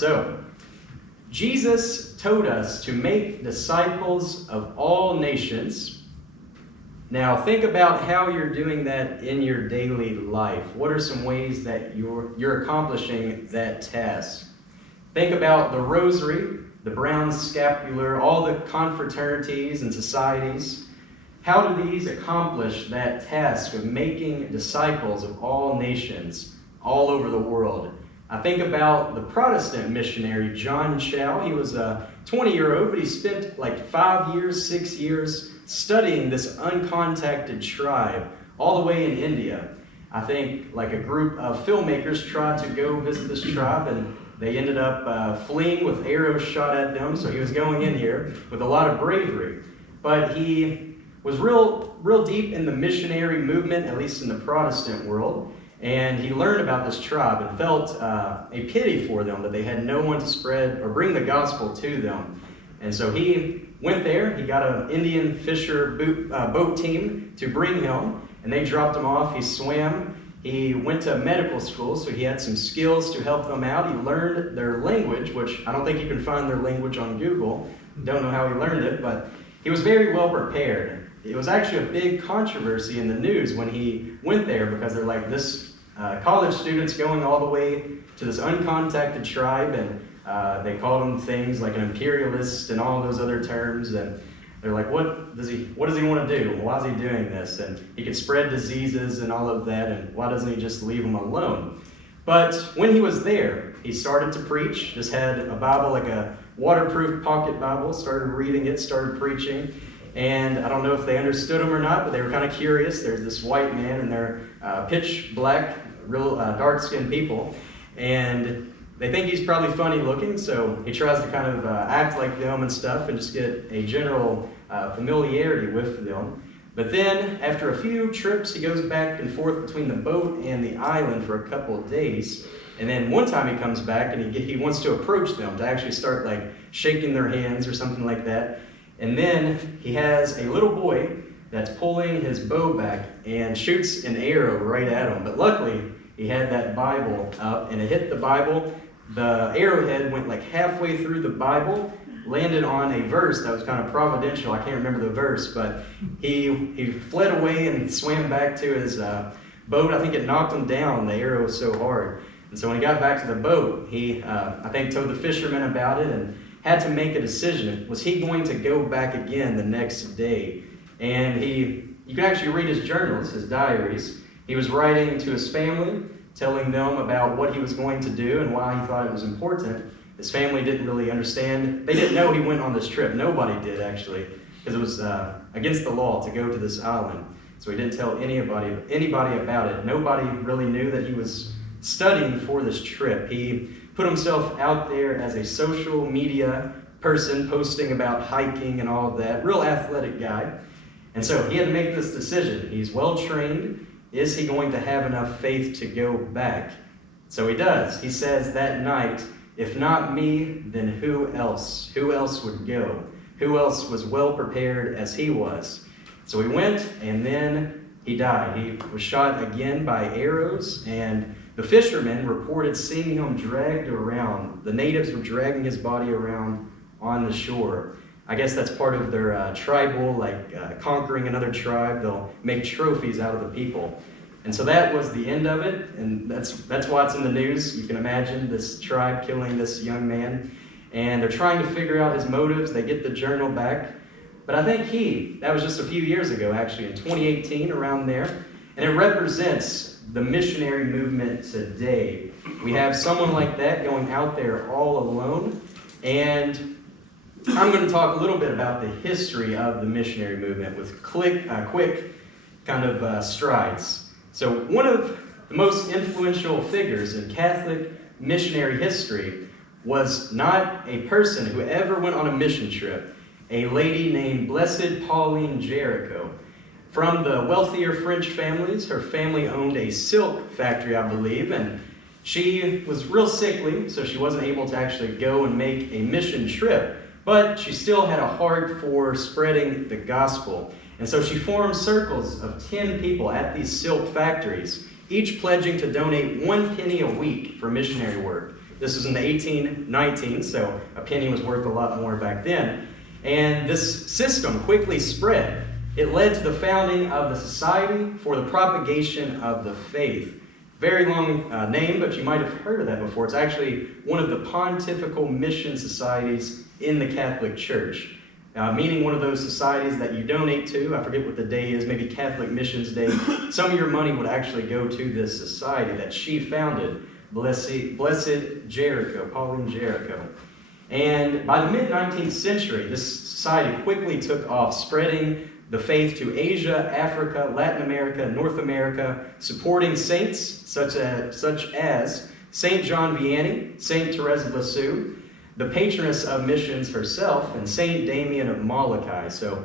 So, Jesus told us to make disciples of all nations. Now, think about how you're doing that in your daily life. What are some ways that you're accomplishing that task? Think about the rosary, the brown scapular, all the confraternities and societies. How do these accomplish that task of making disciples of all nations all over the world? I think about the Protestant missionary John Chow. He was a 20-year-old, but he spent like 5 years, 6 years studying this uncontacted tribe all the way in India. I think like a group of filmmakers tried to go visit this tribe, and they ended up fleeing with arrows shot at them. So he was going in here with a lot of bravery. But he was real deep in the missionary movement, at least in the Protestant world. And he learned about this tribe and felt a pity for them, that they had no one to spread or bring the gospel to them. And so he went there. He got an Indian fisher boat team to bring him, and they dropped him off. He swam. He went to medical school, so he had some skills to help them out. He learned their language, which I don't think you can find their language on Google. Don't know how he learned it, but he was very well prepared. It was actually a big controversy in the news when he went there, because they're like, this college student's going all the way to this uncontacted tribe, and they called him things like an imperialist and all those other terms, and they're like, what does he want to do? Why is he doing this? And he could spread diseases and all of that, and why doesn't he just leave them alone? But when he was there, he started to preach, just had a Bible, like a waterproof pocket Bible, started reading it, started preaching. And I don't know if they understood him or not, but they were kind of curious. There's this white man, and they're pitch black, real dark-skinned people, and they think he's probably funny looking, so he tries to kind of act like them and stuff and just get a general familiarity with them. But then, after a few trips, he goes back and forth between the boat and the island for a couple of days. And then one time he comes back and he wants to approach them, to actually start like shaking their hands or something like that. And then he has a little boy that's pulling his bow back and shoots an arrow right at him. But luckily, he had that Bible up, and it hit the Bible. The arrowhead went like halfway through the Bible, landed on a verse that was kind of providential. I can't remember the verse, but he fled away and swam back to his boat. I think it knocked him down. The arrow was so hard. And so when he got back to the boat, he, I think, told the fishermen about it and had to make a decision. Was he going to go back again the next day? And you can actually read his journals, his diaries. He was writing to his family, telling them about what he was going to do and why he thought it was important. His family didn't really understand. They didn't know he went on this trip. Nobody did, actually, because it was against the law to go to this island. So he didn't tell anybody about it. Nobody really knew that he was studying for this trip. He put himself out there as a social media person, posting about hiking and all of that. Real athletic guy. And so he had to make this decision. He's well trained. Is he going to have enough faith to go back? So he does. He says that night, if not me, then who else? Who else would go? Who else was well prepared as he was? So he went, and then he died. He was shot again by arrows, and the fishermen reported seeing him dragged around. The natives were dragging his body around on the shore. I guess that's part of their tribal, conquering another tribe. They'll make trophies out of the people. And so that was the end of it, and that's why it's in the news. You can imagine this tribe killing this young man, and they're trying to figure out his motives. They get the journal back. But I think that was just a few years ago, actually, in 2018, around there, and it represents the missionary movement today. We have someone like that going out there all alone, and I'm going to talk a little bit about the history of the missionary movement with quick kind of strides. So one of the most influential figures in Catholic missionary history was not a person who ever went on a mission trip, a lady named Blessed Pauline Jericho. From the wealthier French families, her family owned a silk factory, I believe, and she was real sickly, so she wasn't able to actually go and make a mission trip. But she still had a heart for spreading the gospel. And so she formed circles of 10 people at these silk factories, each pledging to donate 1 penny a week for missionary work. This was in the 1819, so a penny was worth a lot more back then. And this system quickly spread. It led to the founding of the Society for the Propagation of the Faith. Very long name, but you might have heard of that before. It's actually one of the pontifical mission societies in the Catholic Church, meaning one of those societies that you donate to. I forget what the day is, maybe Catholic Missions Day. Some of your money would actually go to this society that she founded, Blessed Jericho, Pauline Jericho. And by the mid-19th century, this society quickly took off, spreading the faith to Asia, Africa, Latin America, North America, supporting saints such as St. John Vianney, St. Therese of Lisieux, the patroness of missions herself, and St. Damien of Molokai. So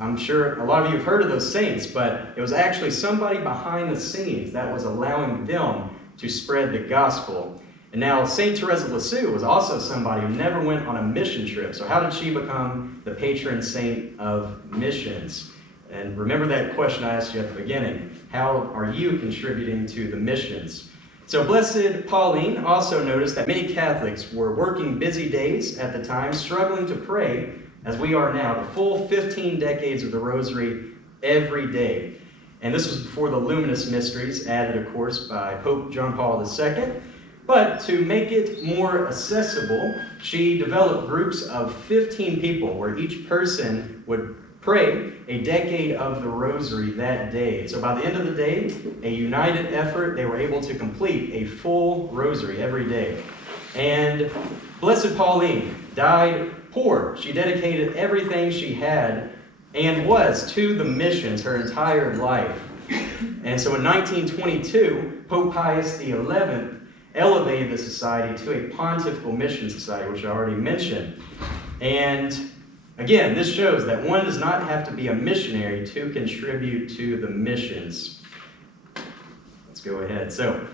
I'm sure a lot of you have heard of those saints, but it was actually somebody behind the scenes that was allowing them to spread the gospel. And now St. Therese of Lisieux was also somebody who never went on a mission trip. So how did she become the patron saint of missions? And remember that question I asked you at the beginning. How are you contributing to the missions? So Blessed Pauline also noticed that many Catholics were working busy days at the time, struggling to pray, as we are now, the full 15 decades of the Rosary every day. And this was before the Luminous Mysteries, added, of course, by Pope John Paul II. But to make it more accessible, she developed groups of 15 people where each person would pray a decade of the Rosary that day. So by the end of the day, a united effort, they were able to complete a full Rosary every day. And Blessed Pauline died poor. She dedicated everything she had and was to the missions her entire life. And so in 1922, Pope Pius XI elevated the society to a pontifical mission society, which I already mentioned. And again, this shows that one does not have to be a missionary to contribute to the missions. Let's go ahead. So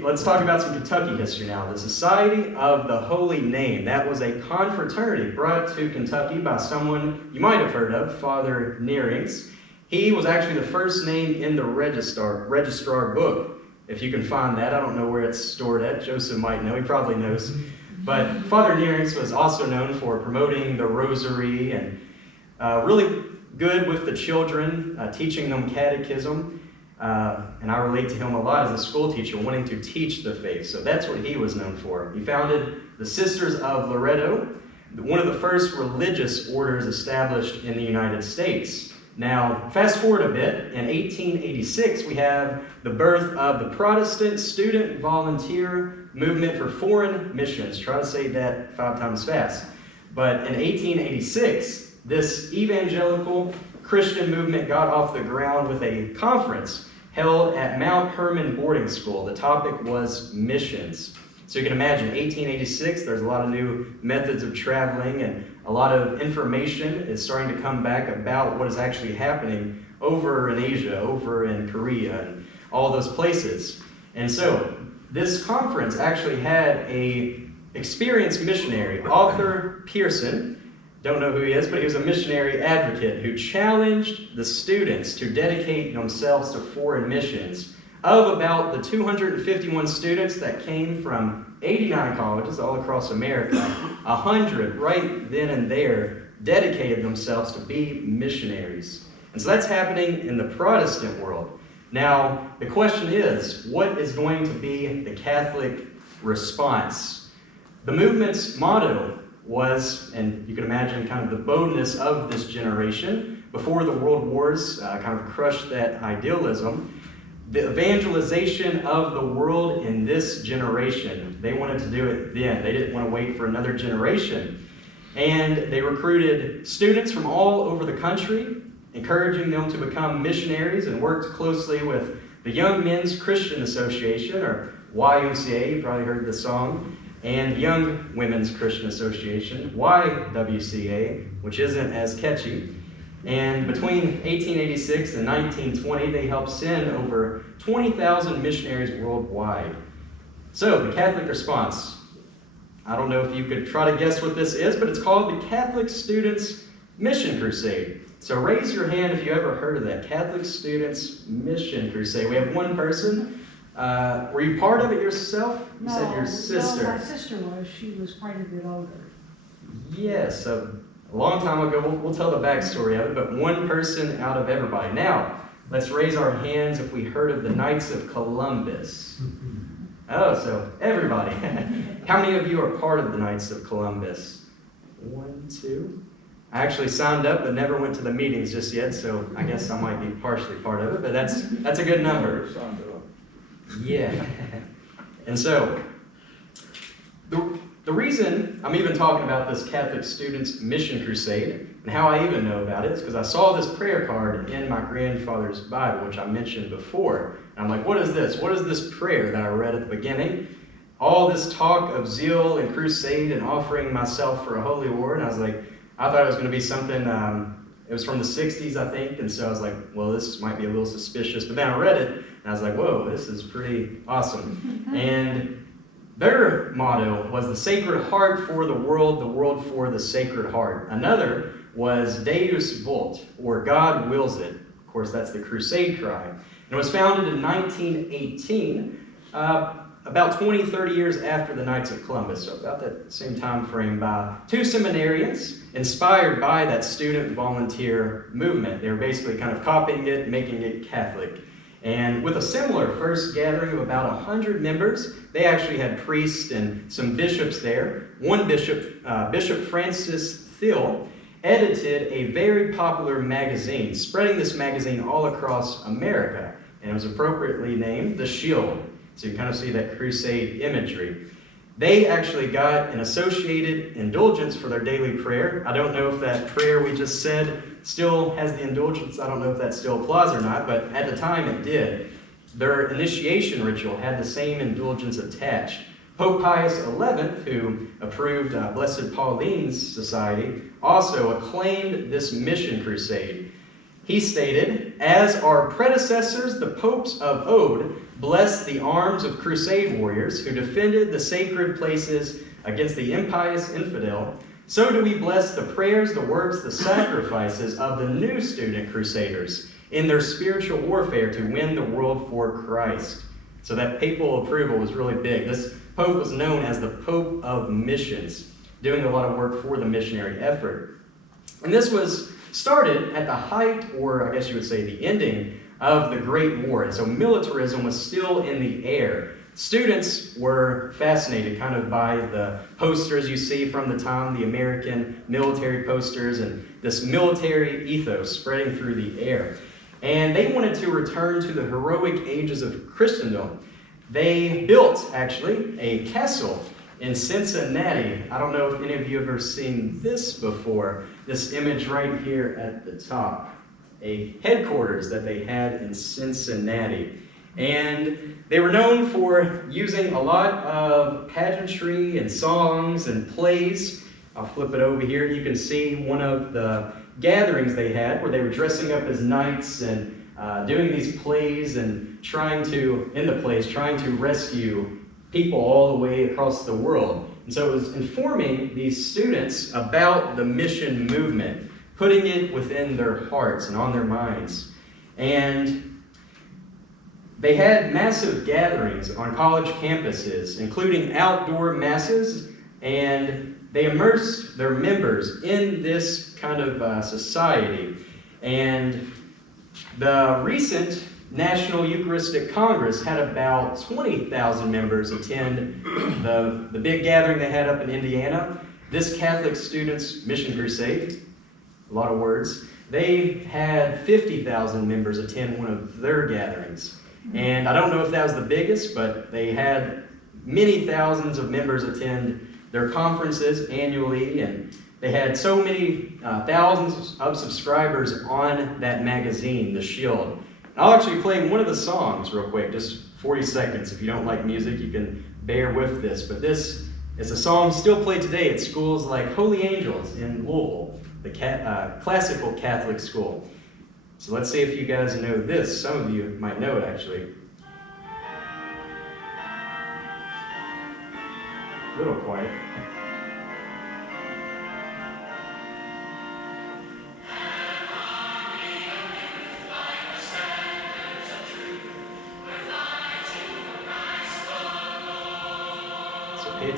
let's talk about some Kentucky history now. The Society of the Holy Name. That was a confraternity brought to Kentucky by someone you might have heard of, Father Nearings. He was actually the first name in the registrar book. If you can find that, I don't know where it's stored at. Joseph might know, he probably knows. But Father Nearings was also known for promoting the Rosary and really good with the children, teaching them catechism. And I relate to him a lot as a school teacher, wanting to teach the faith. So that's what he was known for. He founded the Sisters of Loretto, one of the first religious orders established in the United States. Now, fast forward a bit, in 1886, we have the birth of the Protestant Student Volunteer Movement for Foreign Missions. Try to say that 5 times fast. But in 1886, this evangelical Christian movement got off the ground with a conference held at Mount Hermon Boarding School. The topic was missions. So you can imagine, 1886, there's a lot of new methods of traveling, and a lot of information is starting to come back about what is actually happening over in Asia, over in Korea, and all those places. And so this conference actually had an experienced missionary, Arthur Pearson. Don't know who he is, but he was a missionary advocate who challenged the students to dedicate themselves to foreign missions. Of about the 251 students that came from 89 colleges all across America, 100 right then and there dedicated themselves to be missionaries. And so that's happening in the Protestant world. Now, the question is, what is going to be the Catholic response? The movement's motto was, and you can imagine kind of the boldness of this generation, before the world wars kind of crushed that idealism, the evangelization of the world in this generation. They wanted to do it then. They didn't want to wait for another generation. And they recruited students from all over the country, encouraging them to become missionaries, and worked closely with the Young Men's Christian Association, or YMCA, you probably heard the song, and Young Women's Christian Association, YWCA, which isn't as catchy. And between 1886 and 1920, they helped send over 20,000 missionaries worldwide. So, the Catholic response. I don't know if you could try to guess what this is, but it's called the Catholic Students Mission Crusade. So raise your hand if you ever heard of that, Catholic Students Mission Crusade. We have one person. Were you part of it yourself? You No, said your sister. No, my sister was. She was quite a bit older. Yes, a long time ago. We'll tell the backstory of it, but one person out of everybody. Now, let's raise our hands if we heard of the Knights of Columbus. Oh, so everybody. How many of you are part of the Knights of Columbus? 1, 2. I actually signed up but never went to the meetings just yet, so I guess I might be partially part of it, but that's a good number. Yeah. And so, the reason I'm even talking about this Catholic Students Mission Crusade, and how I even know about it, is because I saw this prayer card in my grandfather's Bible, which I mentioned before. And I'm like, what is this? What is this prayer that I read at the beginning? All this talk of zeal and crusade and offering myself for a holy war. And I was like, I thought it was going to be something, it was from the 60s, I think. And so I was like, well, this might be a little suspicious. But then I read it, and I was like, whoa, this is pretty awesome. And their motto was the Sacred Heart for the world for the Sacred Heart. Another was Deus Vult, or God wills it. Of course, that's the crusade cry. And it was founded in 1918, about 20, 30 years after the Knights of Columbus, so about that same time frame, by two seminarians inspired by that student volunteer movement. They were basically kind of copying it, making it Catholic. And with a similar first gathering of about 100 members, they actually had priests and some bishops there. One bishop, Bishop Francis Thiel, edited a very popular magazine, spreading this magazine all across America. And it was appropriately named The Shield. So you kind of see that crusade imagery. They actually got an associated indulgence for their daily prayer. I don't know if that prayer we just said still has the indulgence. I don't know if that still applies or not, but at the time it did. Their initiation ritual had the same indulgence attached. Pope Pius XI, who approved Blessed Pauline's Society, also acclaimed this mission crusade. He stated, "As our predecessors, the popes of old, blessed the arms of crusade warriors who defended the sacred places against the impious infidel, so do we bless the prayers, the works, the sacrifices of the new student crusaders in their spiritual warfare to win the world for Christ." So that papal approval was really big. This pope was known as the Pope of Missions, doing a lot of work for the missionary effort. And this was started at the height, or I guess you would say the ending, of the Great War. And so militarism was still in the air. Students were fascinated kind of by the posters you see from the time, the American military posters, and this military ethos spreading through the air. And they wanted to return to the heroic ages of Christendom. They built, actually, a castle in Cincinnati. I don't know if any of you have ever seen this before, this image right here at the top. A headquarters that they had in Cincinnati. And they were known for using a lot of pageantry and songs and plays. I'll flip it over here. You can see one of the gatherings they had where they were dressing up as knights and doing these plays and trying to rescue people all the way across the world. And so it was informing these students about the mission movement, putting it within their hearts and on their minds. And they had massive gatherings on college campuses, including outdoor masses, and they immersed their members in this kind of society. And the recent National Eucharistic Congress had about 20,000 members attend the big gathering they had up in Indiana. This Catholic Students Mission Crusade, a lot of words, they had 50,000 members attend one of their gatherings. And I don't know if that was the biggest, but they had many thousands of members attend their conferences annually, and they had so many thousands of subscribers on that magazine, The Shield. I'll actually play one of the songs real quick, just 40 seconds. If you don't like music, you can bear with this. But this is a song still played today at schools like Holy Angels in Louisville, the classical Catholic school. So let's see if you guys know this. Some of you might know it, actually. A little quiet.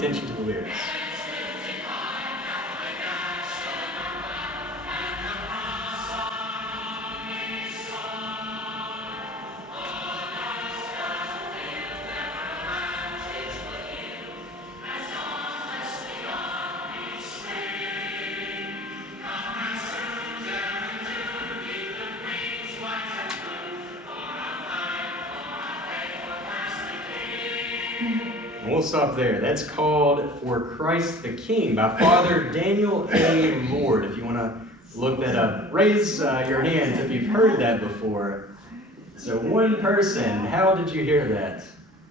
attention to the lyrics. We'll stop there. That's called For Christ the King by Father Daniel A. Lord. If you want to look that up, raise your hands if you've heard that before. So one person, how did you hear that?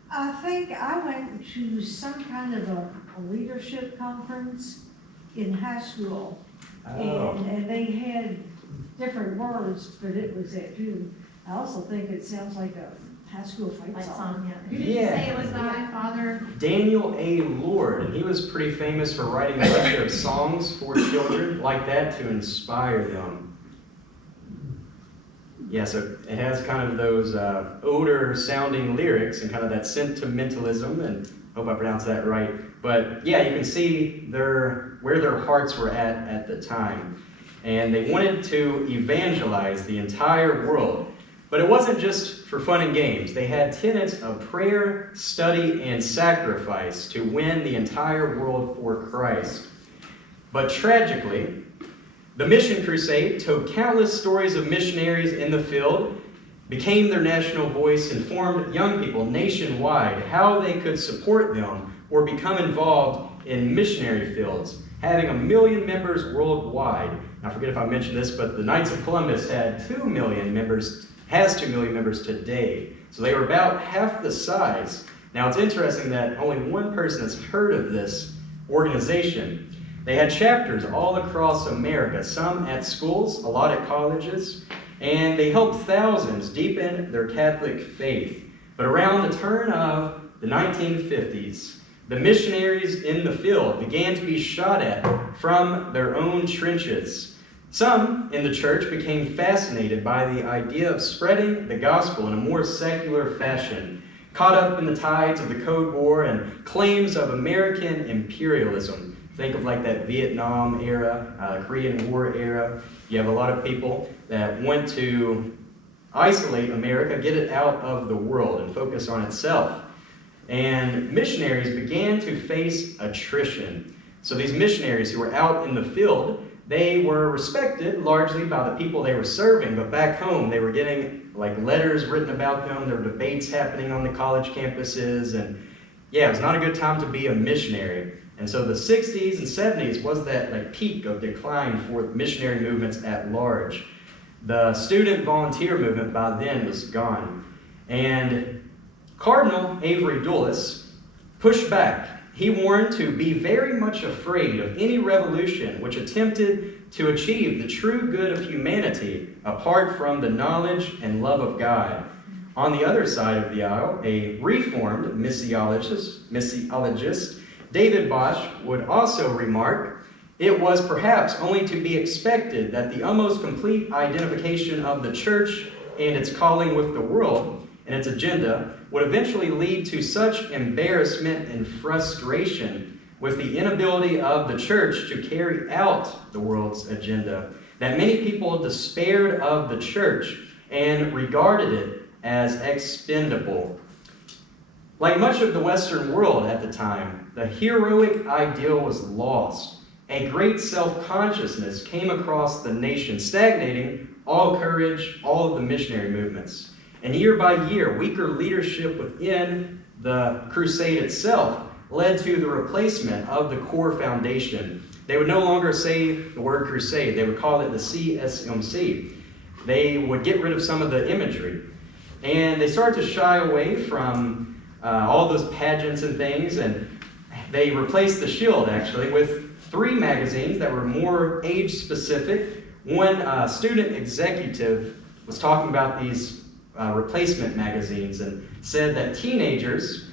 I think I went to some kind of a leadership conference in high school. Oh. And they had different words, but it was that tune. I also think it sounds like a high school fight song. Yeah. Who did you say it was by? Father Daniel A. Lord. And he was pretty famous for writing a bunch of songs for children like that to inspire them. Yeah, so it has kind of those older sounding lyrics and kind of that sentimentalism, and I hope I pronounced that right. But yeah, you can see where their hearts were at the time. And they wanted to evangelize the entire world. But it wasn't just for fun and games. They had tenets of prayer, study, and sacrifice to win the entire world for Christ. But tragically, the Mission Crusade told countless stories of missionaries in the field, became their national voice, and informed young people nationwide how they could support them or become involved in missionary fields, having 1 million members worldwide. I forget if I mentioned this, but the Knights of Columbus had 2 million members, has 2 million members today. So they were about half the size. Now it's interesting that only one person has heard of this organization. They had chapters all across America, some at schools, a lot at colleges, and they helped thousands deepen their Catholic faith. But around the turn of the 1950s, the missionaries in the field began to be shot at from their own trenches. Some in the church became fascinated by the idea of spreading the gospel in a more secular fashion, caught up in the tides of the Cold War and claims of American imperialism. Think of like that Vietnam era, Korean War era. You have a lot of people that want to isolate America, get it out of the world and focus on itself. And missionaries began to face attrition. So these missionaries who were out in the field, they were respected largely by the people they were serving, but back home they were getting like letters written about them. There were debates happening on the college campuses, and yeah, it was not a good time to be a missionary. And so the 60s and 70s was that like peak of decline for missionary movements at large. The student volunteer movement by then was gone. And Cardinal Avery Dulles pushed back. He warned to be very much afraid of any revolution which attempted to achieve the true good of humanity apart from the knowledge and love of God. On the other side of the aisle, a reformed missiologist David Bosch would also remark, it was perhaps only to be expected that the almost complete identification of the church and its calling with the world and its agenda would eventually lead to such embarrassment and frustration with the inability of the church to carry out the world's agenda that many people despaired of the church and regarded it as expendable. Like much of the Western world at the time, the heroic ideal was lost. A great self-consciousness came across the nation, stagnating all courage, all of the missionary movements. And year by year, weaker leadership within the crusade itself led to the replacement of the core foundation. They would no longer say the word crusade. They would call it the CSMC. They would get rid of some of the imagery. And they started to shy away from all those pageants and things, and they replaced the Shield, actually, with 3 magazines that were more age-specific. One student executive was talking about these replacement magazines and said that teenagers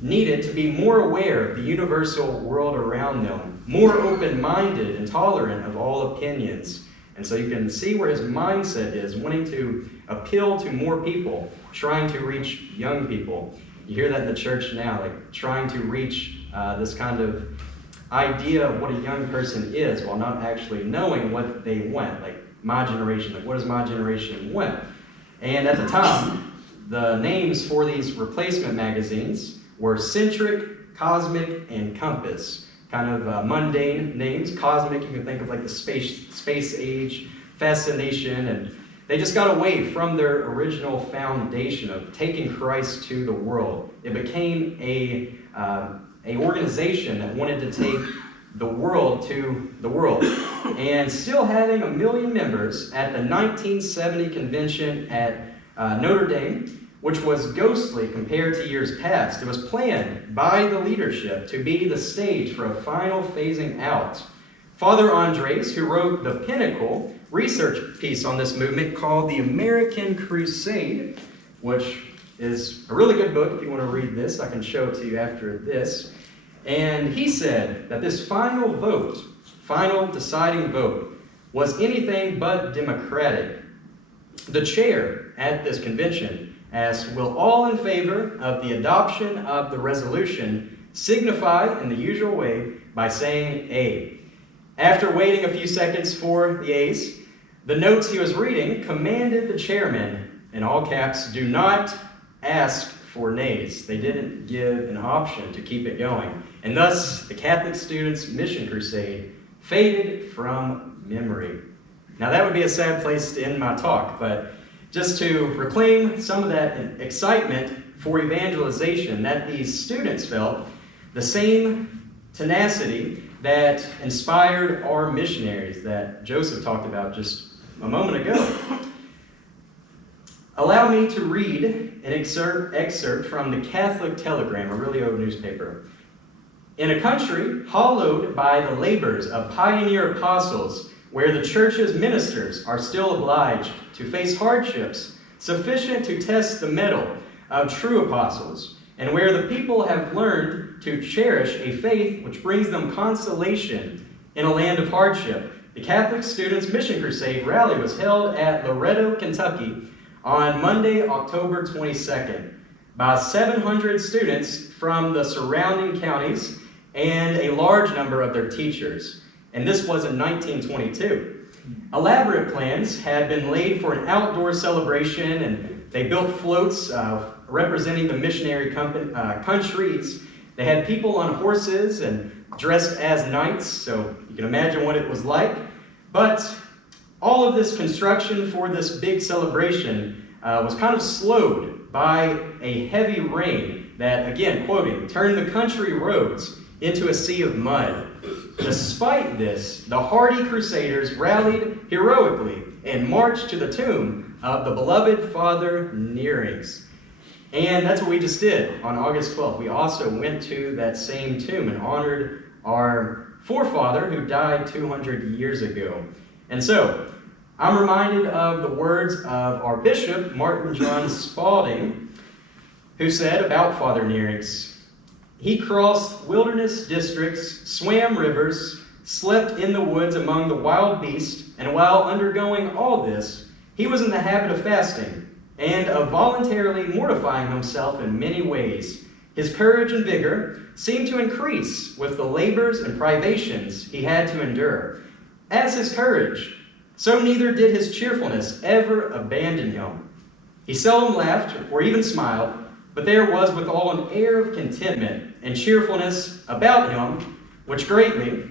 needed to be more aware of the universal world around them, more open-minded and tolerant of all opinions. And so you can see where his mindset is, wanting to appeal to more people, trying to reach young people. You hear that in the church now, like trying to reach this kind of idea of what a young person is while not actually knowing what they want. Like my generation, like what does my generation want? And at the time, the names for these replacement magazines were Centric, Cosmic, and Compass. Kind of mundane names. Cosmic, you can think of like the space age fascination, and they just got away from their original foundation of taking Christ to the world. It became a organization that wanted to take the world to the world. And still having 1 million members at the 1970 convention at Notre Dame, which was ghostly compared to years past. It was planned by the leadership to be the stage for a final phasing out. Father Andres, who wrote the pinnacle research piece on this movement called The American Crusade, which is a really good book if you want to read this. I can show it to you after this. And he said that this final vote, final deciding vote, was anything but democratic. The chair at this convention asked, "Will all in favor of the adoption of the resolution signify in the usual way by saying A?" After waiting a few seconds for the A's, the notes he was reading commanded the chairman, in all caps, "Do not ask for nays." They didn't give an option to keep it going. And thus, the Catholic Students Mission Crusade faded from memory. Now that would be a sad place to end my talk, but just to reclaim some of that excitement for evangelization that these students felt, the same tenacity that inspired our missionaries that Joseph talked about just a moment ago. Allow me to read an excerpt from the Catholic Telegram, a really old newspaper. "In a country hallowed by the labors of pioneer apostles, where the church's ministers are still obliged to face hardships sufficient to test the mettle of true apostles, and where the people have learned to cherish a faith which brings them consolation in a land of hardship, the Catholic Students Mission Crusade rally was held at Loretto, Kentucky on Monday, October 22nd, by 700 students from the surrounding counties and a large number of their teachers. And this was in 1922. Elaborate plans had been laid for an outdoor celebration, and they built floats representing the missionary countries. They had people on horses and dressed as knights, so you can imagine what it was like. But all of this construction for this big celebration was kind of slowed by a heavy rain that, again, quoting, turned the country roads into a sea of mud. Despite this, the hardy crusaders rallied heroically and marched to the tomb of the beloved Father Nearings. And that's what we just did on August 12th. We also went to that same tomb and honored our forefather who died 200 years ago. And so, I'm reminded of the words of our bishop, Martin John Spalding, who said about Father Nearings, "He crossed wilderness districts, swam rivers, slept in the woods among the wild beasts, and while undergoing all this, he was in the habit of fasting and of voluntarily mortifying himself in many ways. His courage and vigor seemed to increase with the labors and privations he had to endure. As his courage, so neither did his cheerfulness ever abandon him. He seldom laughed or even smiled, but there was withal an air of contentment and cheerfulness about him, which greatly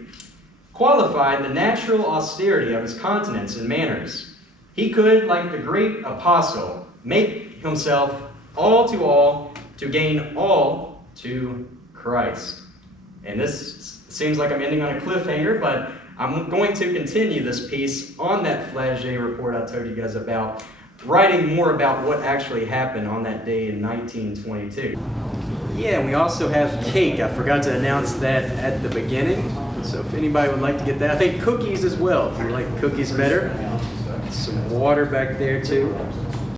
qualified the natural austerity of his countenance and manners. He could, like the great apostle, make himself all to gain all to Christ." And this seems like I'm ending on a cliffhanger, but I'm going to continue this piece on that flagey report I told you guys about, writing more about what actually happened on that day in 1922. Yeah, and we also have cake. I forgot to announce that at the beginning. So if anybody would like to get that, I think cookies as well, if you like cookies better. Some water back there too.